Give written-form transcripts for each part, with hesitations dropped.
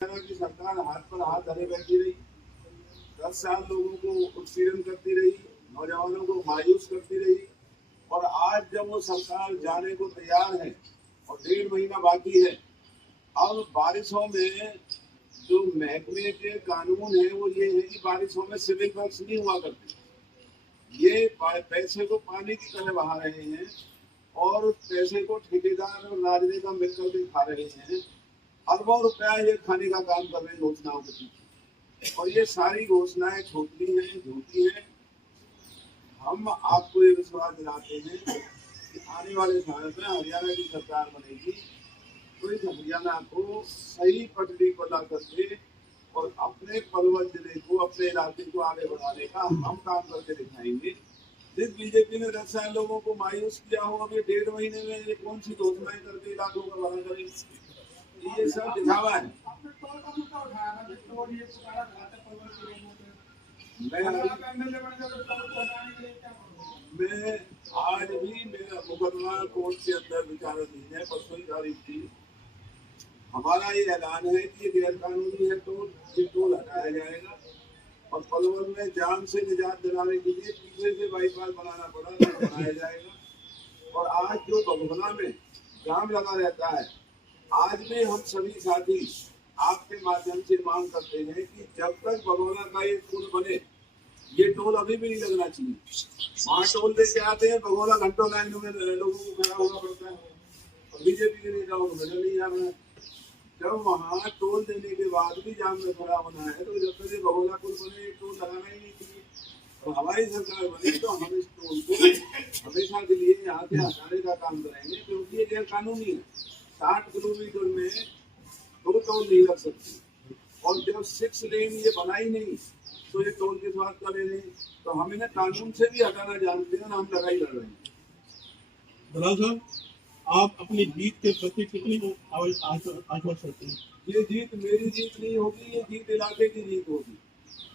की सरकार हाथ पर हाथ धरे बैठी रही, 10 साल लोगों को उत्पीड़न करती रही, नौजवानों को मायूस करती रही। और आज जब वो सरकार जाने को तैयार है और 1.5 महीना बाकी है, अब बारिशों में जो महकमे के कानून है वो ये है कि बारिशों में सिविल वर्क्स नहीं हुआ करते। ये पैसे को पानी की तरह बहा रहे हैं और उस पैसे को ठेकेदार और राजनेता मिलकर के खा रहे हैं। अरबों रुपया ये खाने का काम कर रहे हैं घोषणाओं के पीछे, और ये सारी घोषणाएं खोखली हैं, झूठी हैं। हम आपको ये विश्वास दिलाते हैं कि आने वाले समय में हरियाणा की सरकार बनेगी तो इस हरियाणा को सही पटरी पर ला करके और अपने पलवल जिले को, अपने इलाके को आगे बढ़ाने का हम काम करके दिखाएंगे। जिस बीजेपी ने 10 साल लोगों को मायूस किया हो, अब ये 1.5 महीने में ये कौन सी घोषणाएं करके इलाकों का भला करेंगे? ये सब दिखावा है। मैं आज भी मेरा मुकदमा कोर्ट के अंदर विचाराधीन है, परसों ही तारीख थी। हमारा ये ऐलान है कि ये गैर कानूनी है, तो ये टोल हटाया जाएगा और पलवल में जाम से निजात दिलाने के लिए पीछे से बाईपास बनाना पड़ा, बनाया जाएगा। और आज जो भगोना में जाम लगा रहता है, आज भी हम सभी साथी आपके माध्यम से मांग करते हैं कि जब तक भगोना का ये पुल बने, ये टोल अभी भी नहीं लगना चाहिए। वहाँ टोल लेके आते हैं, भगोना घंटों लाइन में लोगों को खड़ा होना पड़ता है और बीजेपी के नेताओं को नजर नहीं आ रहा है। जब वहाँ टोल देने के बाद भी जाम में खड़ा होना है, तो जब तक ये भगोना पुल बने टोल लगाना ही नहीं चाहिए। और हमारी सरकार बनी तो हम इस टोल को हमेशा के लिए यहाँ से हटाने का काम करेंगे, क्योंकि ये गैर कानूनी है। 60 किलोमीटर में 2 टोल नहीं लग सकती, और जब 6 लेन ये बनाई नहीं तो ये टोल के साथ करे नहीं, तो हम इन्हें कानून से भी हटाना जानते हैं, हम लड़ाई लड़ रहे हैं। दलाल साहब, आप अपनी जीत के प्रति कितनी आश्वस्त हैं? ये जीत मेरी जीत नहीं होगी, ये जीत इलाके की जीत होगी।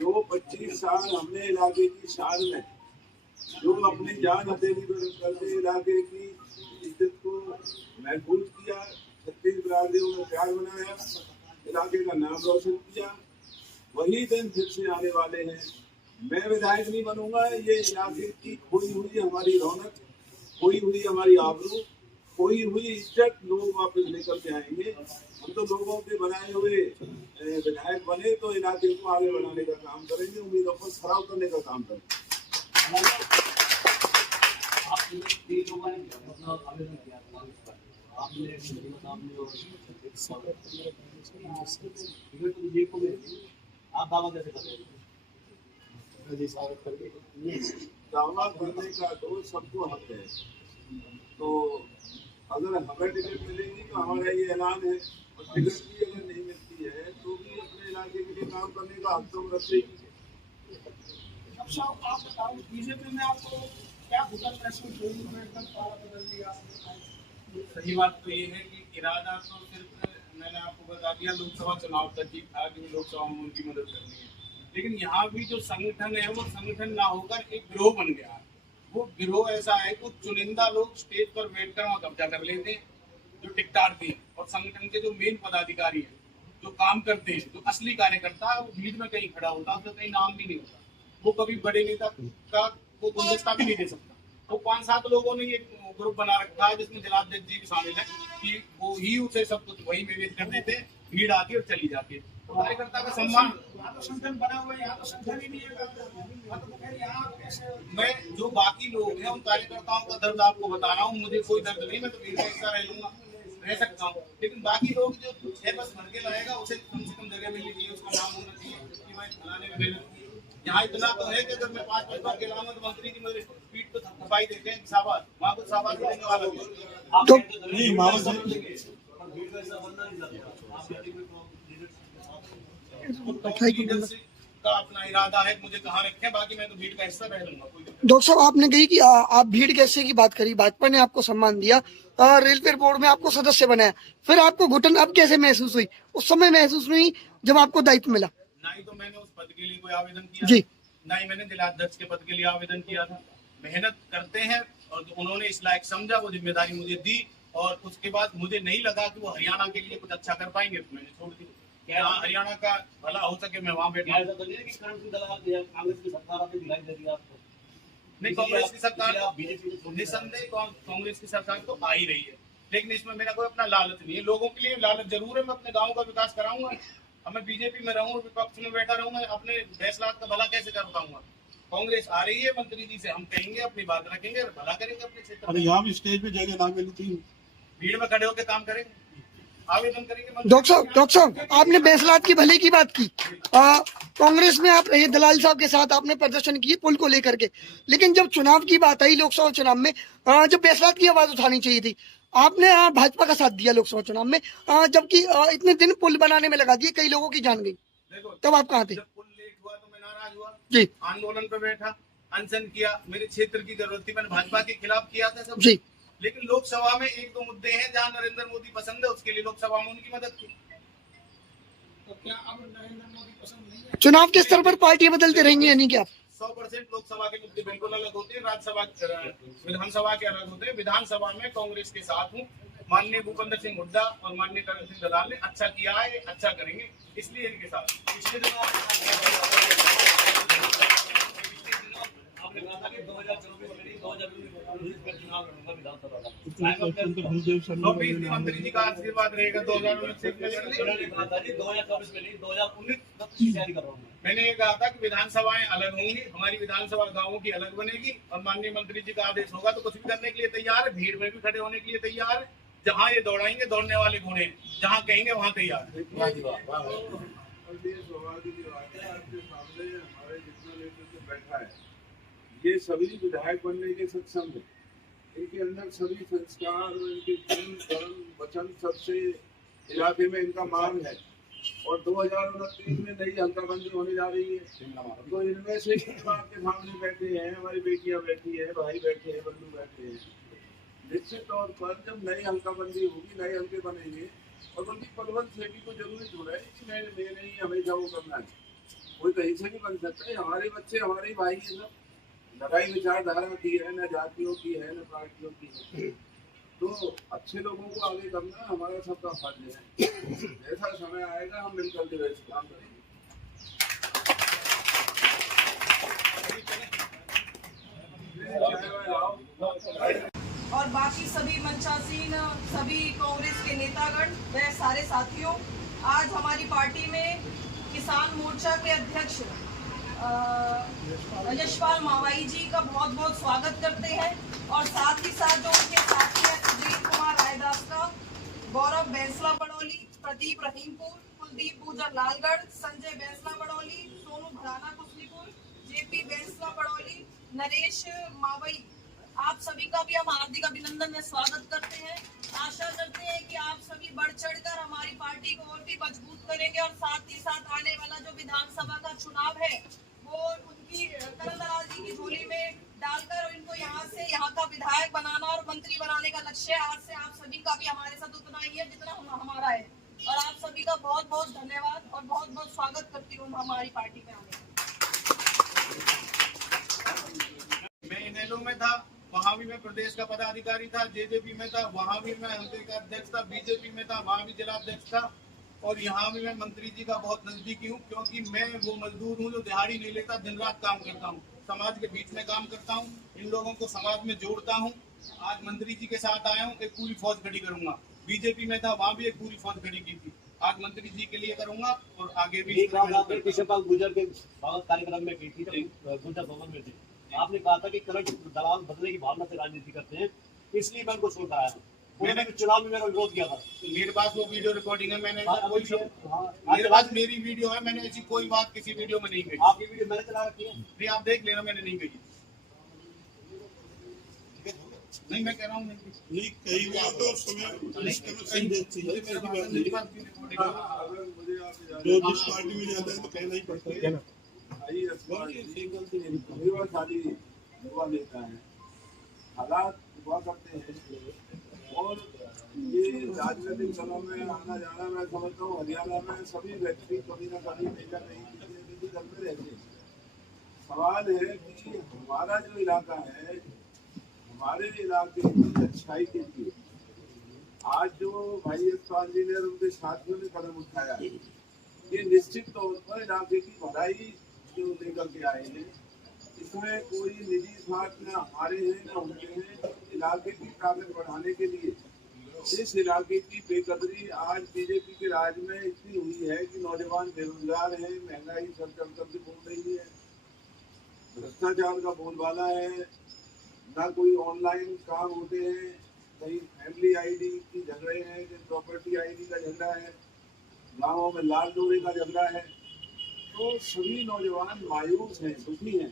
जो 25 साल हमने इलाके की शान में जो अपनी जान हथेली पर करके इलाके की इज्जत को महफूज किया, 36 बिरादरियों में प्यार बनाया, इलाके का नाम रोशन किया, वही दिन फिर से आने वाले हैं। मैं विधायक नहीं बनूंगा, ये इलाके की खोई हुई हमारी रौनक, खोई हुई हमारी आबरू, खोई हुई इज्जत लोग वापस लेकर के आएंगे। हम तो लोगों के बनाए हुए विधायक बने तो इलाके को आगे बढ़ाने का काम करेंगे, उम्मीदों को खराब करने का काम करेंगे। आप दावा कैसे कर रहे हैं? दावा करने का तो सबको हक है, तो अगर हमें टिकट मिलेगी तो हमारा ये ऐलान है, और टिकट भी अगर नहीं मिलती है तो भी अपने इलाके के लिए काम करने का हक तो रखते ही। आप बताओ, बीजेपी में आपको क्या घुटन महसूस हुई? बदल दिया। सही बात तो ये है कि इरादा तो सिर्फ मैंने आपको बता दिया लोकसभा चुनाव तक ही था कि लोकसभा में उनकी मदद करनी है, लेकिन यहाँ भी जो संगठन है वो संगठन ना होकर एक गिरोह बन गया है। वो गिरोह ऐसा है कि चुनिंदा लोग स्टेज पर बैठकर वहाँ कब्जा कर लेते हैं, जो टिकटारती हैं, और संगठन के जो मेन पदाधिकारी हैं, जो काम करते हैं, जो असली कार्यकर्ता है, वो भीड़ में कहीं खड़ा होता है, उसका कहीं नाम भी नहीं होता, वो कभी बड़े नेता का वो गुलदस्ता भी नहीं दे सकता। तो 5-7 लोगों ने ये ग्रुप बना रखा है जिसमें जिलाध्यक्ष जी भी शामिल है कि वो ही उसे सब कुछ वही मैनेज कर देते, भीड़ आती और चली जाती है। तो कार्यकर्ता का सम्मान संगठन बना हुआ है, यहाँ तो संगठन ही नहीं है। मैं जो बाकी लोग हैं उन कार्यकर्ताओं का दर्द आपको बता रहा हूँ, मुझे कोई दर्द नहीं, मैं तो भीड़ का हिस्सा रह सकता हूँ, लेकिन बाकी लोग जो 6 बस भर के लाएगा उसे कम से कम जगह मिलनी चाहिए, उसका नाम होना चाहिए कि मैं फलाने में मेहनत की। यहाँ इतना तो है कि अगर मैं 5 बस भर के लाऊंगा तो मंत्री जी मुझे पीठ पे थपथपाई देते हैं, शाबाश, वहाँ कुछ शाबाश देने वाला नहीं, मामा साहब का अपना इरादा है, मुझे कहाँ रखें, बाकी मैं तो भीड़ का हिस्सा रह लूंगा। डॉक्टर साहब, आपने कही कि आप भीड़ कैसे की बात करी, भाजपा ने आपको सम्मान दिया, रेलवे बोर्ड में आपको सदस्य बनाया, फिर आपको घुटन अब कैसे महसूस हुई? उस समय महसूस हुई जब आपको दायित्व मिला? ना ही तो मैंने उस पद के लिए कोई आवेदन किया जी, ना ही मैंने जिलाध्यक्ष के पद के लिए आवेदन किया था। मेहनत करते हैं और उन्होंने इस लायक समझा, वो जिम्मेदारी मुझे दी, और उसके बाद मुझे नहीं लगा कि वो हरियाणा के लिए कुछ अच्छा कर पाएंगे तो मैंने छोड़ दी। क्या हरियाणा का भला हो सके मैं वहाँ बैठा। ऐसा तो नहीं है कि करण सिंह दलाल कांग्रेस की सरकार आपको दिलाई दे रही है आपको? नहीं, कांग्रेस की सरकार बीजेपी निसंदेह कांग्रेस की सरकार तो आ ही रही है, लेकिन इसमें मेरा कोई अपना लालच नहीं है। लोगों के लिए लालच जरूर है, मैं अपने गांव का विकास कराऊंगा। अब मैं बीजेपी में रहूं, विपक्ष में बैठा रहूंगा, अपने फैसला का भला कैसे कर पाऊंगा? कांग्रेस आ रही है मंत्री जी से, हम कहेंगे, अपनी बात रखेंगे, भला करेंगे अपने क्षेत्र अरे में। यहाँ भी स्टेज पे जगह ना मिली थी, भीड़ में खड़े होकर काम करेंगे, आवेदन करेंगे। डॉक्टर साहब आपने बेसलात की भले की बात की। कांग्रेस में आप रहे, दलाल साहब के साथ आपने प्रदर्शन किए पुल को लेकर के, लेकिन जब चुनाव की बात आई लोकसभा चुनाव में, जब बेसलात की आवाज उठानी चाहिए थी, आपने भाजपा का साथ दिया लोकसभा चुनाव में, जबकि इतने दिन पुल बनाने में लगा दिए, कई लोगों की जान गई। तब आप कहाँ थे? जब पुल लेट हुआ तो मैं नाराज हुआ जी, आंदोलन पे बैठा, अनशन किया, मेरे क्षेत्र की जरूरत थी, मैंने भाजपा के खिलाफ किया था सब। जी, लेकिन लोकसभा में एक दो मुद्दे हैं जहां नरेंद्र मोदी पसंद है, उसके लिए लोकसभा में उनकी मदद की। तो क्या अब नरेंद्र मोदी पसंद नहीं है? चुनाव के स्तर पर पार्टियां बदलते रहेंगे यानी कि आप 100% लोकसभा के मुद्दे बिल्कुल अलग होते हैं, राज्यसभा विधानसभा के अलग होते हैं। विधानसभा में कांग्रेस के साथ हूँ, माननीय भूपेंद्र सिंह हुड्डा और माननीय करण सिंह दलाल ने अच्छा किया है, अच्छा करेंगे, इसलिए इनके साथ। पिछले दिनों आपने कहा था कि 2024 में नहीं 2019 में चुनाव लड़ूंगा विधानसभा का। मंत्री जी का आशीर्वाद रहेगा 2019 में। उन्होंने कहा था जी 2024 में नहीं 2019 की तैयारी कर रहा हूँ। मैंने ये कहा था कि विधानसभाएं अलग होंगी, हमारी विधानसभा गांवों की अलग बनेगी, और माननीय मंत्री जी का आदेश होगा तो कुछ भी करने के लिए तैयार है, भीड़ में भी खड़े होने के लिए तैयार है। जहां ये दौड़ाएंगे, दौड़ने वाले घोड़े, जहां कहेंगे वहां तैयार है। ये सौभाग्य की बात है, आपके सामने हमारे जितना नेतृत्व बैठा है, ये सभी विधायक बनने के सक्षम है। इनके अंदर सभी संस्कार, इनके गुण, कर्म, वचन सबसे इलाके में इनका मान है। और 2029 में नई हल्काबंदी होने जा रही है, तो इनमें से आपके सामने बैठे हैं, हमारी बेटियां बैठी है, भाई बैठे हैं, बंधु बैठे हैं। निश्चित तौर पर जब नई हल्काबंदी होगी, नए हल्के बनेंगे, और उनकी पलवल सेवी को जरूरी थोड़ा है कि मैंने ही हमेशा वो करना है, कोई कहीं से नहीं बन सकता है। हमारे बच्चे, हमारे भाई है, सब लड़ाई विचारधारा की है, न जातियों की है, न पार्टियों की है। तो अच्छे लोगों को आगे करना हमारा सबका फर्ज है। जैसा समय आएगा हम मिलकर के वैसे काम करेंगे। और बाकी सभी मंचासीन, सभी कांग्रेस के नेतागण व सारे साथियों, आज हमारी पार्टी में किसान मोर्चा के अध्यक्ष यशपाल मावाई जी का बहुत बहुत स्वागत करते हैं, और साथ ही साथ जो उनके साथी हैं सुजीत कुमार रायदास का, गौरव बैंसला बड़ौली, प्रदीप रहीमपुर, कुलदीप पूजा लालगढ़, संजय बैंसला बड़ौली, सोनू भराना कुसलीपुर, जेपी बैंसला बड़ौली, नरेश मावई, आप सभी का भी हम हार्दिक अभिनंदन में स्वागत करते हैं। आशा करते हैं कि आप सभी बढ़ चढ़कर हमारी पार्टी को और भी मजबूत करेंगे, और साथ ही साथ आने वाला जो विधानसभा का चुनाव है वो उनकी करण दलाल जी की झोली में डालकर इनको यहाँ का विधायक बनाना और मंत्री बनाने का लक्ष्य है। आज से आप सभी का भी हमारे साथ उतना ही है जितना हमारा है, और आप सभी का बहुत बहुत धन्यवाद और बहुत बहुत स्वागत करती हूँ हमारी पार्टी में आने का। मैं इनेलो में था, वहाँ भी मैं प्रदेश का पदाधिकारी था, जेजेपी में था, वहाँ भी मैं हल्के का अध्यक्ष था, बीजेपी में था, वहाँ भी जिला अध्यक्ष था, और यहाँ भी मैं मंत्री जी का बहुत नजदीकी हूँ, क्योंकि मैं वो मजदूर हूँ जो दिहाड़ी नहीं लेता, दिन रात काम करता हूँ, समाज के बीच में काम करता हूँ, इन लोगों को समाज में जोड़ता हूँ। आज मंत्री जी के साथ आया हूँ, एक पूरी फौज खड़ी करूंगा। बीजेपी में था, वहाँ भी एक पूरी फौज खड़ी की थी, आज मंत्री जी के लिए करूंगा, और आगे भी। एक बात आपने कृष्णपाल गुर्जर के स्वागत कार्यक्रम में की थी, गुर्जर भवन में थे, आपने कहा था कि करण दलाल बदलने की भावना से राजनीति करते हैं, इसलिए मैं उनको छोड़ आया। मैंने चुनाव में मेरा विरोध किया था। मेरे पास वो वीडियो रिकॉर्डिंग है, मैंने मेरे पास मेरी वीडियो है, मैंने ऐसी कोई बात किसी वीडियो में नहीं कही। आपकी वीडियो मैंने चला रखी है, नहीं आप देख लेना, मैंने नहीं कही। नहीं मैं कह रहा हूँ नहीं, कई बार तो समय सही रहती है, ऐसी बात नहीं। जो जिस पार्टी में जाता है तो कहना ही पड़ता है ना। खाली युवा नेता है, हालात हुआ करते हैं, और ये राजनीतिक दलों में आना जाना, मैं समझता हूँ हरियाणा में सभी व्यक्ति कभी न कभी मेजर नहीं करते रहते हैं। सवाल है कि हमारा जो इलाका है, हमारे इलाके की अच्छाई के लिए आज जो भाई यशपाल जी ने और उनके साथियों ने कदम उठाया है, निश्चित तौर पर इलाके की भलाई जो लेकर के आए हैं, इसमें कोई निजी स्वार्थ न हमारे हैं न उनके हैं। इलाके की ताकत बढ़ाने के लिए इस इलाके की बेकदरी आज बीजेपी के राज में इतनी हुई है कि नौजवान बेरोजगार हैं, महंगाई सर चढ़ करके बोल रही है, भ्रष्टाचार का बोलबाला है, ना कोई ऑनलाइन काम होते हैं, कहीं फैमिली आईडी की झगड़े हैं, कहीं प्रॉपर्टी आईडी का झगड़ा है, गाँवों में लाल डोरे का झगड़ा है। तो सभी नौजवान मायूस हैं, दुखी हैं।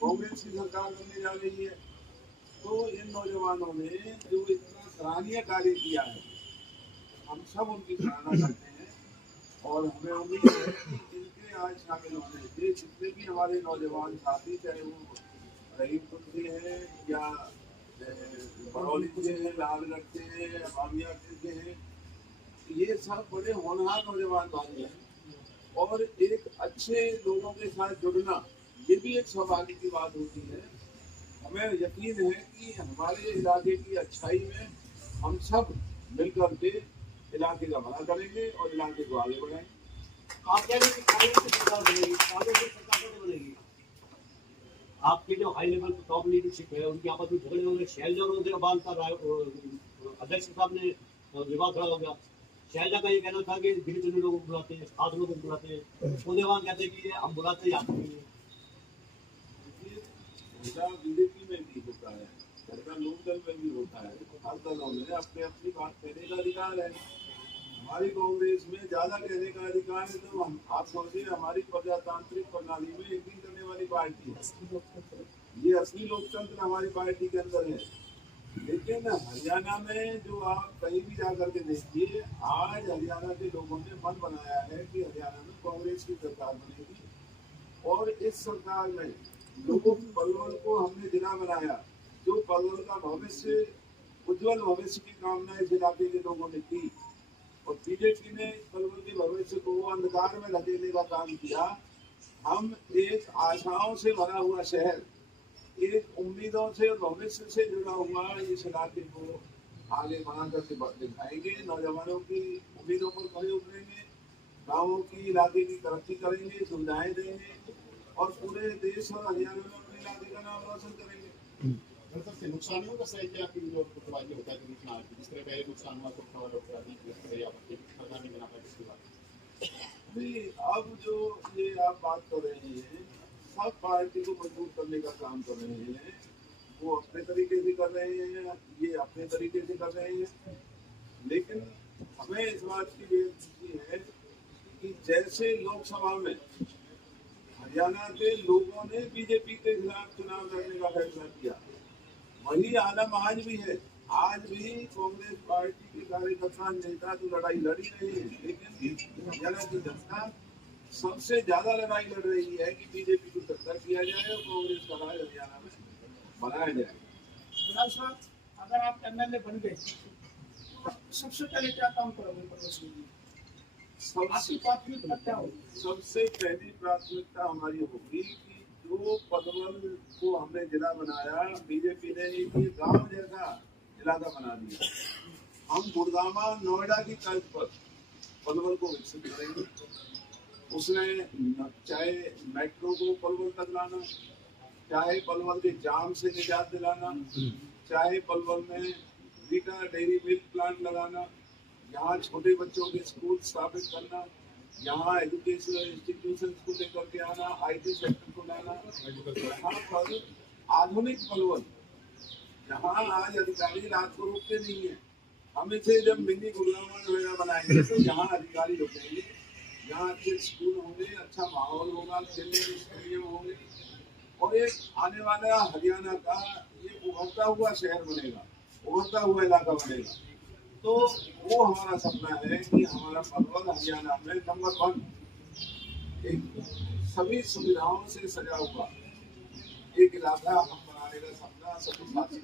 कांग्रेस की सरकार बनने जा रही है, तो इन नौजवानों ने जो इतना सराहनीय कार्य किया है, हम सब उनकी सराहना करते हैं और हमें उम्मीद है कि इनके आज शामिल होने से जितने भी हमारे नौजवान साथी, चाहे वो रहीमपुर से हैं या बरौली से हैं, लालगढ़ से हैं, बामिया से हैं, ये सब बड़े होनहार नौजवान भाई हैं और एक अच्छे लोगों के साथ जुड़ना ये भी एक सौभाग्य की बात होती है। हमें यकीन है कि हमारे इलाके की अच्छाई में हम सब मिलकर के इलाके का भला करेंगे और इलाके को आगे बढ़ाएंगे। आप कह रहे हैं कि कांग्रेस की सरकार बनेगी, कांग्रेस की सरकार कैसे बनेगी? आपके जो हाई लेवल टॉप लीडरशिप है उनकी आपस में झगड़े हो गए, शैलजा और बाल का अध्यक्ष साहब ने विवाद खड़ा हो गया। शैलजा का ये कहना था कि गिने चुने लोगों को बुलाते हैं, खास लोगों को बुलाते हैं, उदयवान कहते हैं कि हम बुलाते ही आते हैं। बीजेपी में भी होता है, झगड़ा लोकदल में भी होता है, हर दलों में अपने अपनी बात कहने का अधिकार है। हमारी कांग्रेस में ज्यादा कहने का अधिकार है, तो हम आप सोचिए हमारी प्रजातांत्रिक प्रणाली में यकीन करने वाली पार्टी है, ये असली लोकतंत्र हमारी पार्टी के अंदर है। लेकिन हरियाणा में जो आप कहीं भी जाकर के देखिए, आज हरियाणा के लोगों ने मन बनाया है कि हरियाणा में कांग्रेस की सरकार बनेगी और इस सरकार में लोगों पलवल को हमने जिला बनाया, जो पलवल का भविष्य, उज्जवल भविष्य की कामना इस इलाके के लोगों ने की और बीजेपी ने पलवल के भविष्य को अंधकार में धकेलने का काम किया। हम एक आशाओं से भरा हुआ शहर, एक उम्मीदों से और भविष्य से जुड़ा हुआ इस इलाके को आगे बना करके दिखाएंगे, नौजवानों की उम्मीदों पर खड़े उतरेंगे, गाँवों की इलाके की तरक्की करेंगे, सुविधाएं देंगे और पूरे देश और हरियाणा में अपने इलाके का नाम रोशन करेंगे। से नुकसानियों का सही क्या कि जो फुटबाजी होता है कि नुकसान जिस तरह का नुकसान हुआ तो सरकार नहीं बना पाई इसके बाद नहीं, अब जो ये आप बात कर रहे हैं, सब पार्टी को मजबूत करने का काम कर रहे हैं, वो अपने तरीके से कर रहे हैं, ये अपने तरीके से कर रहे हैं। लेकिन हमें इस बात की बेनती है कि जैसे लोकसभा में हरियाणा के लोगों ने बीजेपी के खिलाफ चुनाव लड़ने का फैसला किया, वही आलम आज भी है। आज भी कांग्रेस पार्टी के कार्यकर्ता नेता तो लड़ाई लड़ ही रहे हैं, लेकिन हरियाणा की जनता सबसे ज्यादा लड़ाई लड़ रही है कि बीजेपी को टक्कर किया जाए और कांग्रेस का राज हरियाणा में बनाया जाए। बिलाल साहब, अगर आप एमएलए बन गए तो सबसे पहले क्या काम करोगे प्रदेश के लिए? आपकी प्राथमिकता क्या होगी? सबसे पहली प्राथमिकता हमारी होगी कि जो पलवल को हमने जिला बनाया, बीजेपी ने एक गांव जैसा इलाका बना दिया। हम गुड़गामा नोएडा की तर्ज पर पलवल को विकसित करेंगे। उसने चाहे मेट्रो को पलवल तक लाना, चाहे पलवल के जाम से निजात दिलाना, चाहे पलवल में रीटा डेयरी मिल्क प्लांट लगाना, यहाँ छोटे बच्चों के स्कूल स्थापित करना, यहाँ एजुकेशनल इंस्टीट्यूशन को लेकर के आना, IT सेक्टर को लाना, यहाँ पर आधुनिक पलवल, जहाँ आज अधिकारी रात को रुकते नहीं है। हम इसे जब मिनी गुड़गामा नोएडा बनाएंगे तो यहाँ अधिकारी रुकेंगे, यहाँ अच्छे स्कूल होंगे, अच्छा माहौल होगा, खेलने के स्टेडियम होंगे और एक आने वाला हरियाणा का ये उभरता हुआ शहर बनेगा, उभरता हुआ इलाका बनेगा। तो वो हमारा सपना है कि हमारा पलवल हरियाणा में नंबर 1 एक सभी सुविधाओं से सजा हुआ एक इलाका हम बनाने का सपना सभी साथी